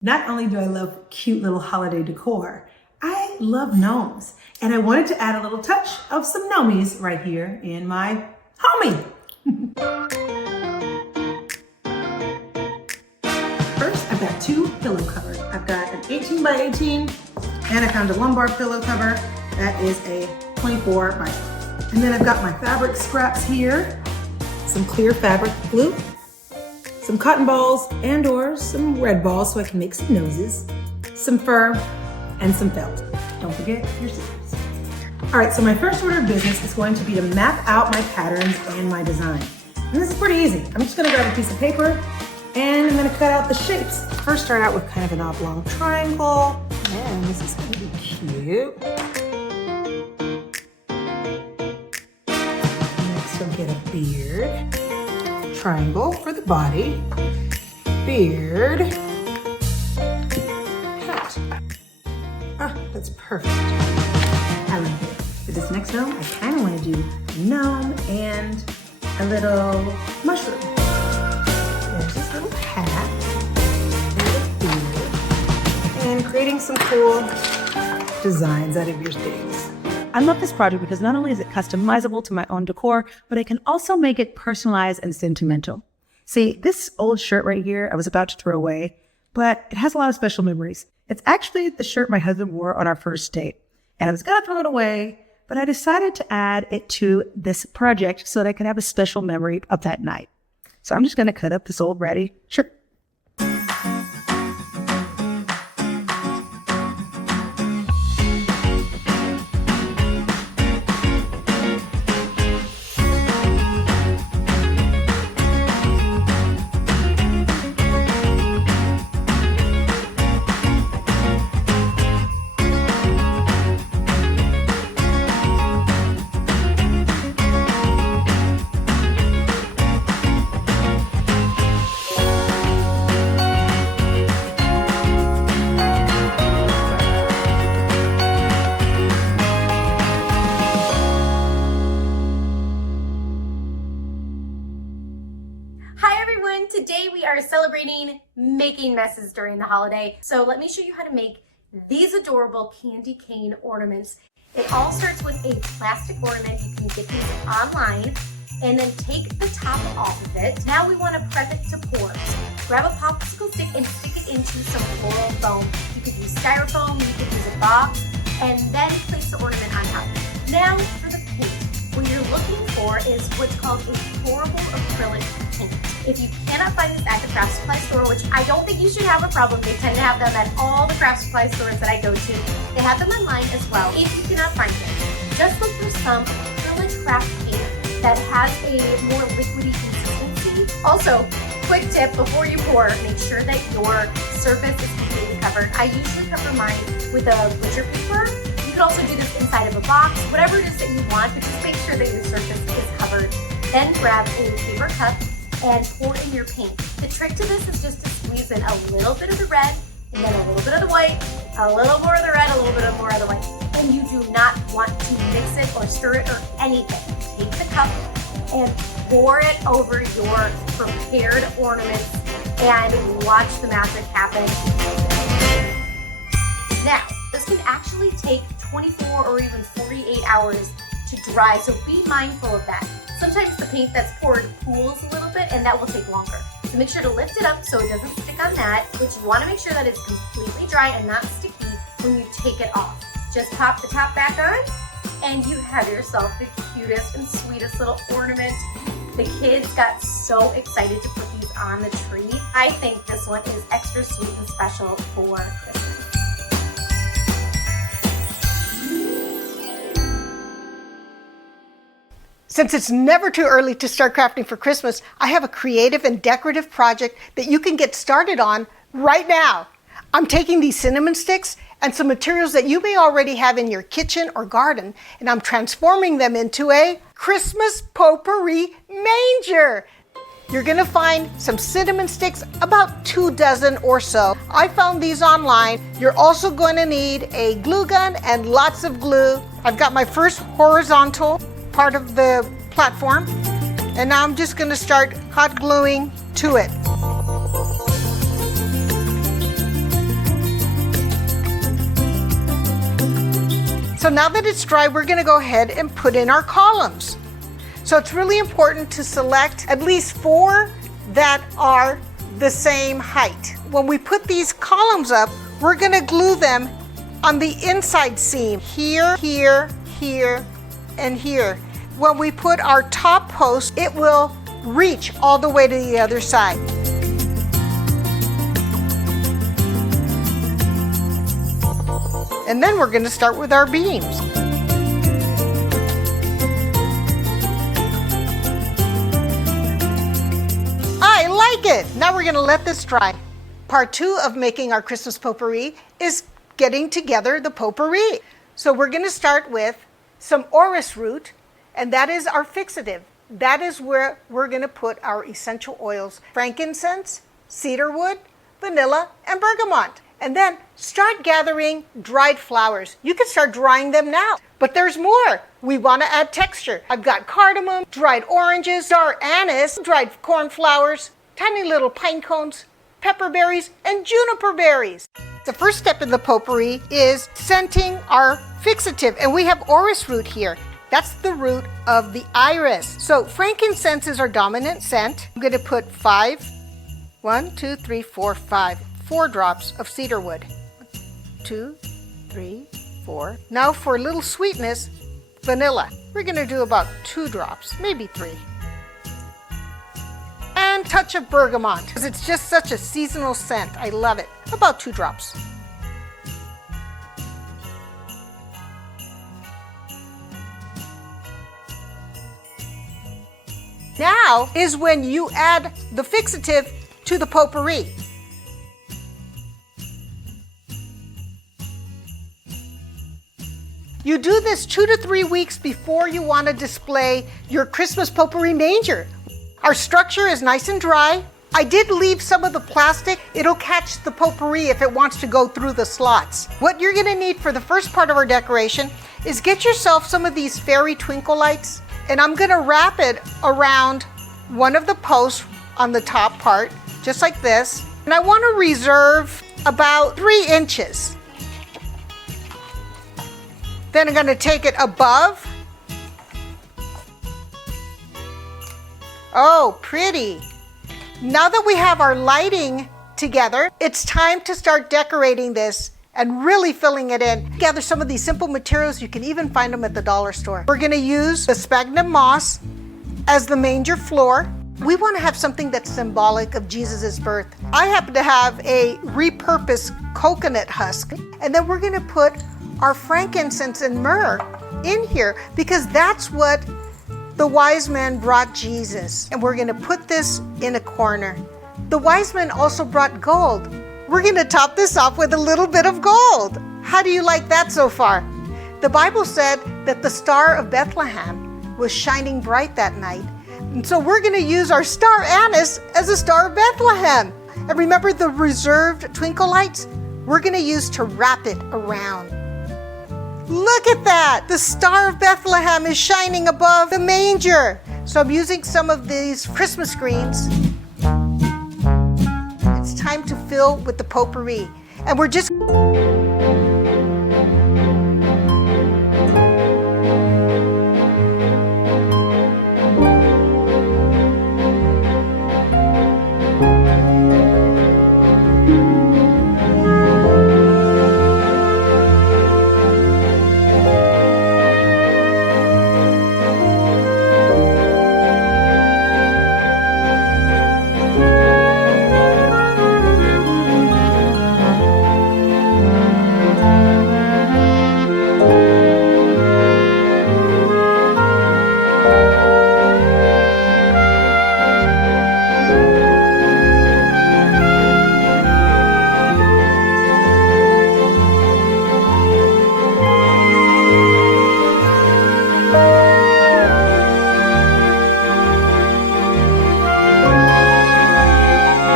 Not only do I love cute little holiday decor, I love gnomes. And I wanted to add a little touch of some gnomies right here in my homie. First, I've got two pillow covers. I've got an 18 by 18, and I found a lumbar pillow cover that is a 24 by 12. And then I've got my fabric scraps here, some clear fabric glue, some cotton balls and or some red balls so I can make some noses, some fur, and some felt. Don't forget your scissors. All right, so my first order of business is going to be to map out my patterns and my design. And this is pretty easy. I'm just gonna grab a piece of paper and I'm gonna cut out the shapes. First start out with kind of an oblong triangle, and this is gonna be cute. Next we'll get a beard. Triangle for the body, beard, hat. Ah, that's perfect. I like it. For this next gnome, I kind of want to do a gnome and a little mushroom. There's this little hat and a beard, and creating some cool designs out of your things. I love this project because not only is it customizable to my own decor, but I can also make it personalized and sentimental. See, this old shirt right here, I was about to throw away, but it has a lot of special memories. It's actually the shirt my husband wore on our first date, and I was gonna throw it away, but I decided to add it to this project so that I could have a special memory of that night. So I'm just gonna cut up this old ratty shirt. Today we are celebrating making messes during the holiday. So let me show you how to make these adorable candy cane ornaments. It all starts with a plastic ornament. You can get these online and then take the top off of it. Now we want to prep it to pour. Grab a popsicle stick and stick it into some floral foam. You could use styrofoam, you could use a box, and then place the ornament on top. Now for the paint. What you're looking for is what's called a pourable acrylic paint. If you cannot find this at the craft supply store, which I don't think you should have a problem, they tend to have them at all the craft supply stores that I go to. They have them online as well. If you cannot find it, just look for some acrylic craft paint that has a more liquidy consistency. Also, quick tip before you pour, make sure that your surface is completely covered. I usually cover mine with a butcher paper. You could also do this inside of a box, whatever it is that you want, but just make sure that your surface is covered. Then grab a paper cup and pour in your paint. The trick to this is just to squeeze in a little bit of the red, and then a little bit of the white, a little more of the red, a little bit more of the white. And you do not want to mix it or stir it or anything. Take the cup and pour it over your prepared ornaments and watch the magic happen. Now, this can actually take 24 or even 48 hours to dry, so be mindful of that. Sometimes the paint that's poured cools a little bit and that will take longer. So make sure to lift it up so it doesn't stick on that, but you want to make sure that it's completely dry and not sticky when you take it off. Just pop the top back on and you have yourself the cutest and sweetest little ornament. The kids got so excited to put these on the tree. I think this one is extra sweet and special for Christmas. Since it's never too early to start crafting for Christmas, I have a creative and decorative project that you can get started on right now. I'm taking these cinnamon sticks and some materials that you may already have in your kitchen or garden, and I'm transforming them into a Christmas potpourri manger. You're gonna find some cinnamon sticks, about 24 or so. I found these online. You're also gonna need a glue gun and lots of glue. I've got my first horizontal part of the platform, and now I'm just going to start hot gluing to it. So now that it's dry, we're gonna go ahead and put in our columns. So it's really important to select at least 4 that are the same height. When we put these columns up, we're gonna glue them on the inside seam, here, here, here, and here. When we put our top post, it will reach all the way to the other side. And then we're gonna start with our beams. I like it! Now we're gonna let this dry. Part 2 of making our Christmas potpourri is getting together the potpourri. So we're gonna start with some orris root, and that is our fixative. That is where we're gonna put our essential oils: frankincense, cedarwood, vanilla, and bergamot. And then start gathering dried flowers. You can start drying them now, but there's more. We want to add texture. I've got cardamom, dried oranges, star anise, dried cornflowers, tiny little pine cones, pepper berries, and juniper berries. The first step in the potpourri is scenting our fixative, and we have orris root here. That's the root of the iris. So frankincense is our dominant scent. I'm going to put 5, 1, 2, 3, 4, 5. 4 drops of cedarwood. 2, 3, 4. Now for a little sweetness, vanilla. We're going to do about 2 drops, maybe 3. And a touch of bergamot, because it's just such a seasonal scent. I love it. About 2 drops. Now is when you add the fixative to the potpourri. You do this 2 to 3 weeks before you want to display your Christmas potpourri manger. Our structure is nice and dry. I did leave some of the plastic. It'll catch the potpourri if it wants to go through the slots. What you're going to need for the first part of our decoration is get yourself some of these fairy twinkle lights, and I'm going to wrap it around one of the posts on the top part, just like this. And I want to reserve about 3 inches. Then I'm going to take it above. Oh, pretty. Now that we have our lighting together, it's time to start decorating this and really filling it in. Gather some of these simple materials. You can even find them at the dollar store. We're going to use the sphagnum moss as the manger floor. We want to have something that's symbolic of Jesus' birth. I happen to have a repurposed coconut husk, and then we're going to put our frankincense and myrrh in here because that's what the wise men brought Jesus. And we're going to put this in a corner. The wise men also brought gold. We're going to top this off with a little bit of gold. How do you like that so far? The Bible said that the star of Bethlehem was shining bright that night. And so we're going to use our star anise as a star of Bethlehem. And remember the reserved twinkle lights? We're going to use to wrap it around. Look at that! The Star of Bethlehem is shining above the manger. So I'm using some of these Christmas greens. It's time to fill with the potpourri. And we're just